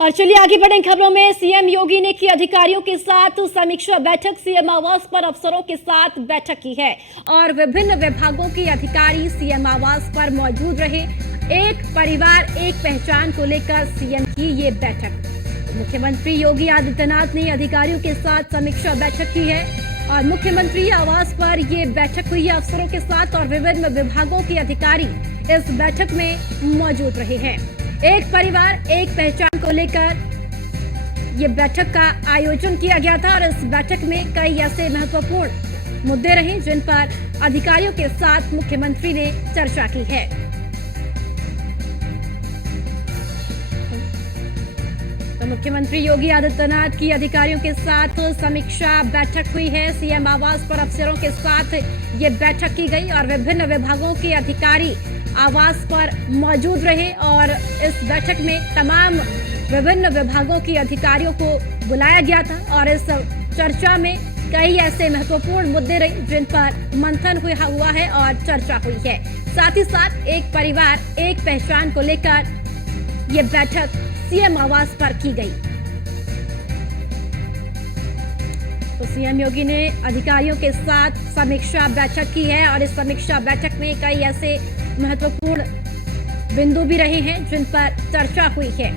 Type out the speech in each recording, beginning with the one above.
और चलिए आगे बढ़ें खबरों में। सीएम योगी ने की अधिकारियों के साथ समीक्षा बैठक। सीएम आवास पर अफसरों के साथ बैठक की है और विभिन्न विभागों के अधिकारी सीएम आवास पर मौजूद रहे। एक परिवार एक पहचान को लेकर सीएम की ये बैठक। मुख्यमंत्री योगी आदित्यनाथ ने अधिकारियों के साथ समीक्षा बैठक की है और मुख्यमंत्री आवास पर ये बैठक हुई है अफसरों के साथ और विभिन्न विभागों के अधिकारी इस बैठक में मौजूद रहे हैं। एक परिवार एक पहचान को लेकर ये बैठक का आयोजन किया गया था और इस बैठक में कई ऐसे महत्वपूर्ण मुद्दे रहे जिन पर अधिकारियों के साथ मुख्यमंत्री ने चर्चा की है। तो मुख्यमंत्री योगी आदित्यनाथ की अधिकारियों के साथ समीक्षा बैठक हुई है। सीएम आवास पर अफसरों के साथ ये बैठक की गई और विभिन्न विभागों के अधिकारी आवास पर मौजूद रहे और इस बैठक में तमाम विभिन्न विभागों के अधिकारियों को बुलाया गया था और इस चर्चा में कई ऐसे महत्वपूर्ण मुद्दे रहे जिन पर मंथन हुआ है और चर्चा हुई है। साथ ही साथ एक परिवार एक पहचान को लेकर ये बैठक सीएम आवास पर की गई। तो सीएम योगी ने अधिकारियों के साथ समीक्षा बैठक की है और इस समीक्षा बैठक में कई ऐसे महत्वपूर्ण बिंदु भी रहे हैं जिन पर चर्चा हुई है।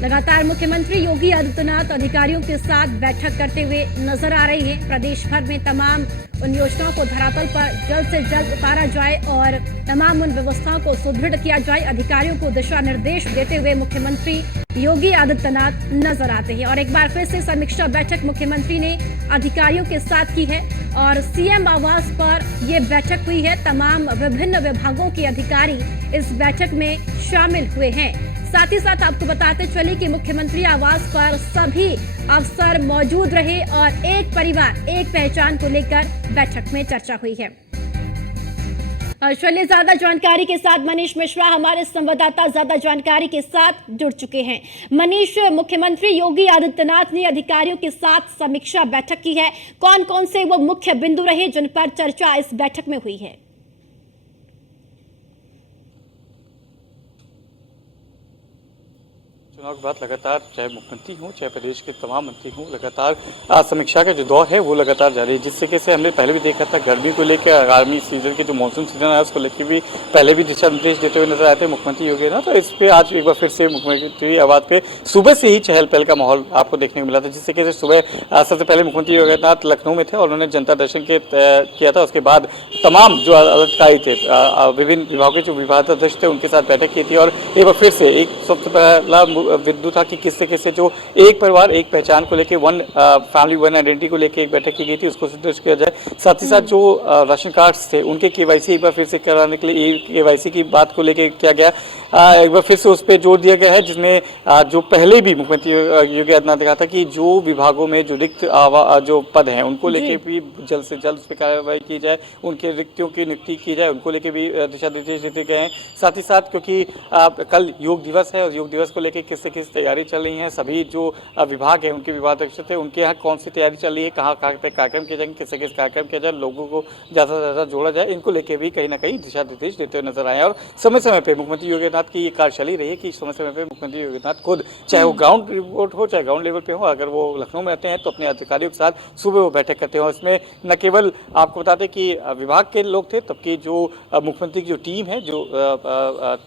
लगातार मुख्यमंत्री योगी आदित्यनाथ अधिकारियों के साथ बैठक करते हुए नजर आ रहे हैं। प्रदेश भर में तमाम उन योजनाओं को धरातल पर जल्द से जल्द उतारा जाए और तमाम उन व्यवस्थाओं को सुदृढ़ किया जाए। अधिकारियों को दिशा निर्देश देते हुए मुख्यमंत्री योगी आदित्यनाथ नजर आते हैं और एक बार फिर से समीक्षा बैठक मुख्यमंत्री ने अधिकारियों के साथ की है और सीएम आवास पर यह बैठक हुई है। तमाम विभिन्न विभागों के अधिकारी इस बैठक में शामिल हुए हैं। साथ ही साथ आपको बताते चले कि मुख्यमंत्री आवास पर सभी अफसर मौजूद रहे और एक परिवार एक पहचान को लेकर बैठक में चर्चा हुई है। चलिए ज्यादा जानकारी के साथ मनीष मिश्रा हमारे संवाददाता ज्यादा जानकारी के साथ जुड़ चुके हैं। मनीष, मुख्यमंत्री योगी आदित्यनाथ ने अधिकारियों के साथ समीक्षा बैठक की है। कौन कौन से वो मुख्य बिंदु रहे जिन पर चर्चा इस बैठक में हुई है? चुनाव के बाद लगातार चाहे मुख्यमंत्री हों चाहे प्रदेश के तमाम मंत्री हों, लगातार समीक्षा का जो दौर है वो लगातार जारी है। जिस तरीके से हमने पहले भी देखा था गर्मी को लेकर आगामी सीजन के जो मानसून सीजन है उसको लेकर भी पहले भी दिशा निर्देश देते हुए नजर आए थे मुख्यमंत्री योगी ना। तो इस पर आज एक बार फिर से मुख्यमंत्री आवास पे सुबह से ही चहल पहल का माहौल आपको देखने को मिला था। जिस तरीके से सुबह सबसे पहले मुख्यमंत्री योगी आदित्यनाथ लखनऊ में थे और उन्होंने जनता दर्शन किया था। उसके बाद तमाम जो अधिकारी थे विभिन्न विभागों के जो विभागाध्यक्ष थे उनके साथ बैठक की थी और एक बार फिर से एक सबसे पहला बिंदु था कि किस तरीके से जो एक परिवार एक पहचान को लेकर वन फैमिली वन आइडेंटिटी को लेकर एक बैठक की गई थी उसको सुदृढ़ किया जाए। साथ ही साथ जो राशन कार्ड थे उनके केवाईसी एक बार फिर से कराने के लिए केवाईसी की बात को लेकर किया गया। एक बार फिर से उस पर जोर दिया गया है जिसमें जो पहले भी मुख्यमंत्री योगी आदित्यनाथ ने कहा था कि जो विभागों में जो रिक्त जो पद हैं उनको लेकर भी जल्द से जल्द उस पर कार्रवाई की जाए, उनके रिक्तियों की नियुक्ति की जाए, उनको लेकर भी दिशा निर्देश देते गए हैं। साथ ही साथ क्योंकि कल योग दिवस है और योग दिवस को लेकर किस तैयारी चल रही है, सभी जो विभाग है उनके विभागाध्यक्ष थे उनके यहाँ कौन सी तैयारी चल रही है, कहाँ कहाँ पे कार्यक्रम किए जाएंगे, किस कार्यक्रम किया जाए, लोगों को ज़्यादा से ज़्यादा जोड़ा जाए, इनको लेकर भी कहीं ना कहीं दिशा निर्देश देते हुए नजर आए। और समय समय पे मुख्यमंत्री योगी आदित्यनाथ की ये कार्यशैली रही है कि समय समय पे मुख्यमंत्री योगी आदित्यनाथ खुद चाहे वो ग्राउंड रिपोर्ट हो चाहे ग्राउंड लेवल पे हो, अगर वो लखनऊ में रहते हैं तो अपने अधिकारियों के साथ सुबह वो बैठक करते हैं। और इसमें न केवल आपको बताते कि विभाग के लोग थे तबकि जो मुख्यमंत्री की जो टीम है जो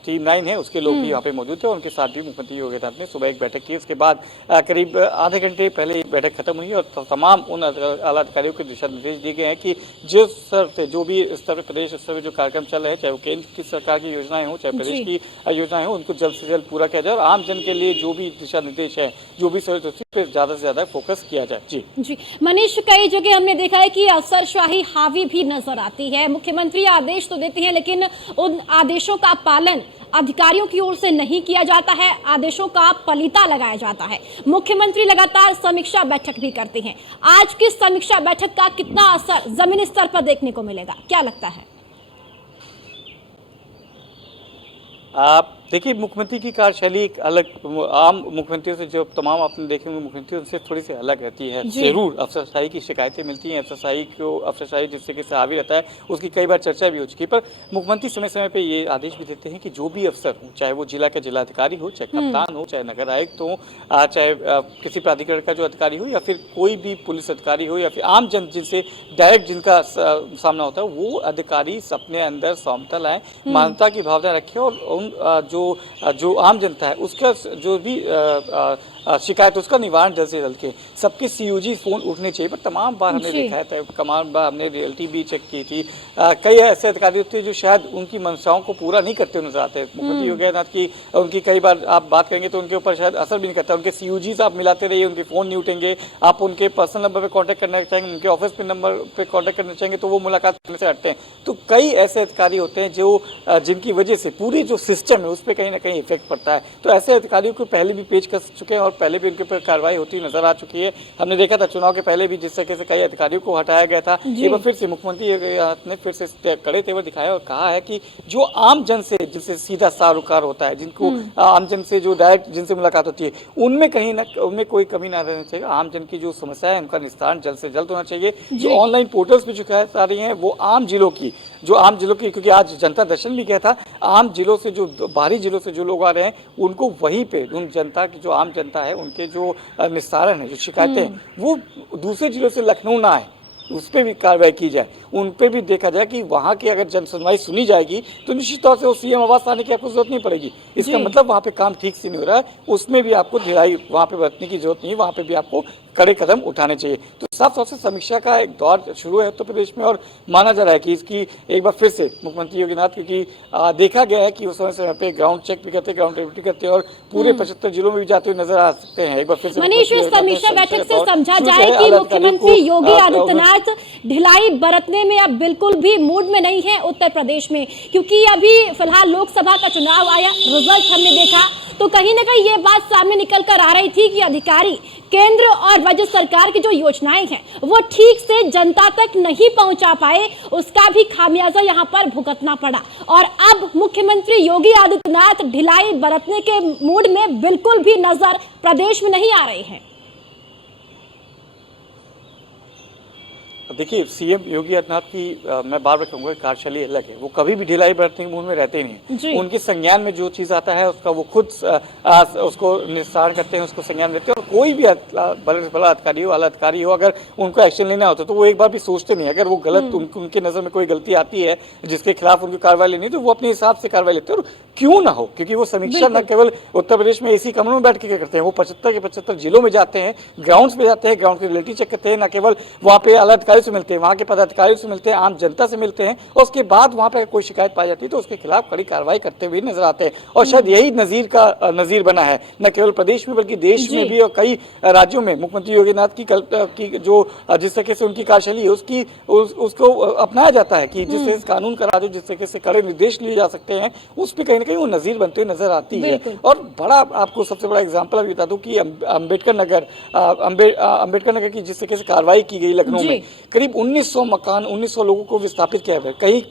टीम 9 है उसके लोग भी यहाँ पे मौजूद थे। उनके साथ भी मुख्यमंत्री योगी आदित्यनाथ ने सुबह एक बैठक की। उसके बाद करीब आधे घंटे पहले एक बैठक खत्म हुई और तमाम उन आला अधिकारियों को दिशा निर्देश दिए गए हैं कि जिस स्तर से जो भी स्तर पर प्रदेश स्तर पर जो कार्यक्रम चल रहे हैं चाहे वो केंद्र की सरकार की योजनाएं हो चाहे प्रदेश की योजनाएं हो उनको जल्द से जल्द पूरा किया जाए और आम जन के लिए जो भी दिशा निर्देश है जो भी सहूलियत उस पर ज्यादा से ज्यादा फोकस किया जाए। जी मनीष, कई जगह हमने देखा है कि अफसरशाही हावी भी नजर आती है। मुख्यमंत्री आदेश तो देते हैं लेकिन उन आदेशों का पालन अधिकारियों की ओर से नहीं किया जाता है, आदेशों का पलीता लगाया जाता है। मुख्यमंत्री लगातार समीक्षा बैठक भी करते हैं। आज की समीक्षा बैठक का कितना असर जमीनी स्तर पर देखने को मिलेगा, क्या लगता है? देखिए, मुख्यमंत्री की कार्यशैली एक अलग, आम मुख्यमंत्रियों से जो तमाम आपने देखे होंगे मुख्यमंत्री, उनसे थोड़ी सी अलग रहती है। जी। जरूर अफसरशाही की शिकायतें मिलती हैं, अफसरशाही जिससे कि हावी रहता है, उसकी कई बार चर्चा भी हो चुकी है। पर मुख्यमंत्री समय समय पे ये आदेश भी देते हैं कि जो भी अफसर हो, चाहे वो जिला का जिलाधिकारी हो, चाहे कप्तान हो, चाहे नगर आयुक्त हो, चाहे किसी प्राधिकरण का जो अधिकारी हो, या फिर कोई भी पुलिस अधिकारी हो, या फिर आम जन जिनसे डायरेक्ट जिनका सामना होता है, वो अधिकारी अपने अंदर सौम्यता लाएं, मानवता की भावना रखें, और उन जो आम जनता है उसका जो भी शिकायत, उसका निवारण जल्द से जल्द के सबके सीयूजी फोन उठने चाहिए। पर तमाम बार हमने देखा है, तमाम बार हमने रियलिटी भी चेक की थी, कई ऐसे अधिकारी होते हैं जो शायद उनकी मंशाओं को पूरा नहीं करते हुए नजर आते हैं। मुख्यमंत्री योगी आदित्यनाथ की उनकी कई बार आप बात करेंगे तो उनके ऊपर शायद असर भी नहीं करता। उनके सीयूजी आप मिलाते रहिए, उनके फोन नहीं उठेंगे, आप उनके पर्सनल नंबर पर कॉन्टैक्ट करना चाहेंगे, उनके ऑफिस पे नंबर पे कॉन्टैक्ट करना चाहेंगे तो वो मुलाकात करने से हटते हैं। तो कई ऐसे अधिकारी होते हैं जो जिनकी वजह से पूरी जो सिस्टम है उस पर कहीं ना कहीं इफेक्ट पड़ता है। तो ऐसे अधिकारियों को पहले भी पेश कर चुके हैं और पहले भी उनके ऊपर कार्रवाई होती नजर आ चुकी है। हमने देखा था चुनाव के पहले भी जिस तरीके से कई अधिकारियों को हटाया गया था। एक बार फिर से मुख्यमंत्री ने फिर से कड़े तेवर दिखाया और कहा है कि जो आम जन से जिनसे सीधा सारोकार होता है, जिनको आम जन से जो डायरेक्ट जिनसे मुलाकात होती है, उनमें कोई कमी ना रहनी चाहिए। आम जन की जो समस्या है उनका निस्तारण जल्द से जल्द होना चाहिए। जो ऑनलाइन पोर्टल्स पे शिकायत आ रही है वो आम जिलों की, क्योंकि आज जनता दर्शन भी किया था, आम जिलों से जो बाहरी जिलों से जो लोग आ रहे हैं उनको वहीं पे उन जनता की, जो आम जनता है, उनके जो निस्तारण है, जो शिकायतें हैं, वो दूसरे जिलों से लखनऊ ना आए, उस पर भी कार्रवाई की जाए, उन पर भी देखा जाए कि वहाँ की अगर जन सुनवाई सुनी जाएगी तो निश्चित तौर से वो सीएम आवास आने की आपको जरूरत नहीं पड़ेगी। इसका मतलब वहाँ पे काम ठीक से नहीं हो रहा है, उसमें भी आपको ढिलाई वहाँ पे बरतने की जरूरत नहीं है, वहाँ पे भी आपको कड़े कदम उठाने चाहिए। तो साफ तौर से समीक्षा का एक दौर शुरू है उत्तर प्रदेश में और माना जा रहा है कि इसकी एक बार फिर से मुख्यमंत्री योगी आदित्यनाथ, क्योंकि देखा गया है कि उस समय पे ग्राउंड चेक भी करते हैं, ग्राउंड एक्टिविटी करते हैं और पूरे 75 जिलों में भी जाते हुए नजर आ सकते हैं। एक बार फिर से मनीष, इस समीक्षा बैठक से समझा जाए कि मुख्यमंत्री योगी आदित्यनाथ ढिलाई बरतने में अब बिल्कुल भी मूड में नहीं है उत्तर प्रदेश में, क्योंकि अभी फिलहाल लोकसभा का चुनाव आया, रिजल्ट हमने देखा, तो कहीं ना कहीं ये बात सामने निकल कर आ रही थी कि अधिकारी केंद्र और राज्य सरकार की जो योजनाएं हैं वो ठीक से जनता तक नहीं पहुंचा पाए, उसका भी खामियाजा यहां पर भुगतना पड़ा। और अब मुख्यमंत्री योगी आदित्यनाथ ढिलाई बरतने के मूड में बिल्कुल भी नजर प्रदेश में नहीं आ रहे हैं। देखिए, सीएम योगी आदित्यनाथ की मैं बार बार कहूँगा कार्यशैली अलग है। वो कभी भी ढिलाई बरतने के मूड में रहते नहीं। उनके संज्ञान में जो चीज़ आता है उसका वो खुद उसको निस्तारण करते हैं, उसको संज्ञान में रखते हैं। और कोई भी बड़ा अधिकारी हो, आला अधिकारी हो, अगर उनको एक्शन लेना होता तो वो एक बार भी सोचते नहीं। अगर वो गलत उनके नज़र में कोई गलती आती है जिसके खिलाफ उनकी कार्रवाई लेनी, तो वो अपने हिसाब से कार्रवाई लेते हैं। और क्यों ना हो, क्योंकि वो समीक्षा न केवल उत्तर प्रदेश में इसी कमरों में बैठ के करते हैं, वो 75 के 75 जिलों में जाते हैं, ग्राउंड्स पे जाते हैं, ग्राउंड की रियलिटी चेक करते हैं। न केवल वहाँ पे आला अधिकारी से मिलते हैं, वहाँ के पदाधिकारियों से मिलते हैं, आम जनता से मिलते हैं, और उसके बाद वहाँ पे कोई शिकायत पाई जाती है तो उसके खिलाफ कड़ी कार्रवाई करते हुए नजर आते हैं। और शायद यही नजीर बना है न केवल प्रदेश में बल्कि देश में भी, और कई राज्यों में मुख्यमंत्री योगी आदित्यनाथ की जो जिस तरीके से उनकी कार्यशैली है उसको अपनाया जाता है कि जिससे कानून का राज हो, जिस तरीके से कड़े निर्देश लिए जा सकते हैं, उस पर कहीं ना कहीं वो नजीर बनते हुए नजर आती है। और बड़ा आपको सबसे बड़ा एग्जाम्पल अभी बता दूं कि अम्बेडकर नगर की जिस तरीके से कार्रवाई की गई लखनऊ में, करीब 1900 मकान, 1900 लोगों को विस्थापित किया गया, कहीं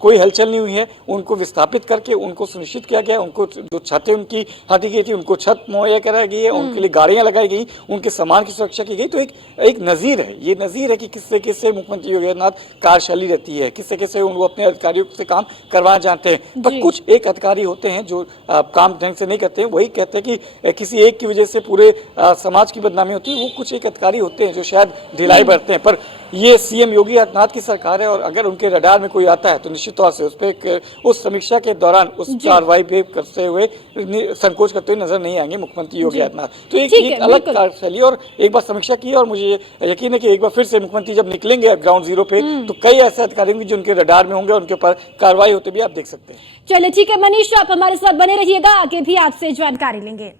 कोई हलचल नहीं हुई है। उनको विस्थापित करके उनको सुनिश्चित किया गया, उनको जो छतें उनकी हटी गई थी उनको छत मुहैया कराई गई है, उनके लिए गाड़ियां लगाई गई, उनके सामान की सुरक्षा की गई। तो एक नजीर है, ये नजीर है कि किस तरीके से मुख्यमंत्री योगी आदित्यनाथ कार्यशैली रहती है, किस तरीके से उनको अपने अधिकारियों से काम करवाना जानते हैं। पर कुछ एक अधिकारी होते हैं जो काम ढंग से नहीं करते हैं, वही कहते हैं कि किसी एक की वजह से पूरे समाज की बदनामी होती है। वो कुछ एक अधिकारी होते हैं जो शायद ढिलाई बरतते हैं। पर ये सीएम योगी आदित्यनाथ की सरकार है और अगर उनके रडार में कोई आता है तो निश्चित तौर से उस समीक्षा के दौरान उस कार्रवाई पे करते हुए संकोच करते हुए नजर नहीं आएंगे मुख्यमंत्री योगी आदित्यनाथ। तो एक अलग कार्यशैली और एक बार समीक्षा की, और मुझे यकीन है कि एक बार फिर से मुख्यमंत्री जब निकलेंगे ग्राउंड जीरो पे तो कई ऐसे अधिकारी होंगे जो उनके रडार में होंगे, उनके ऊपर कार्रवाई होते भी आप देख सकते हैं। चलिए ठीक है मनीष, आप हमारे साथ बने रहिएगा, आगे भी आपसे जानकारी लेंगे।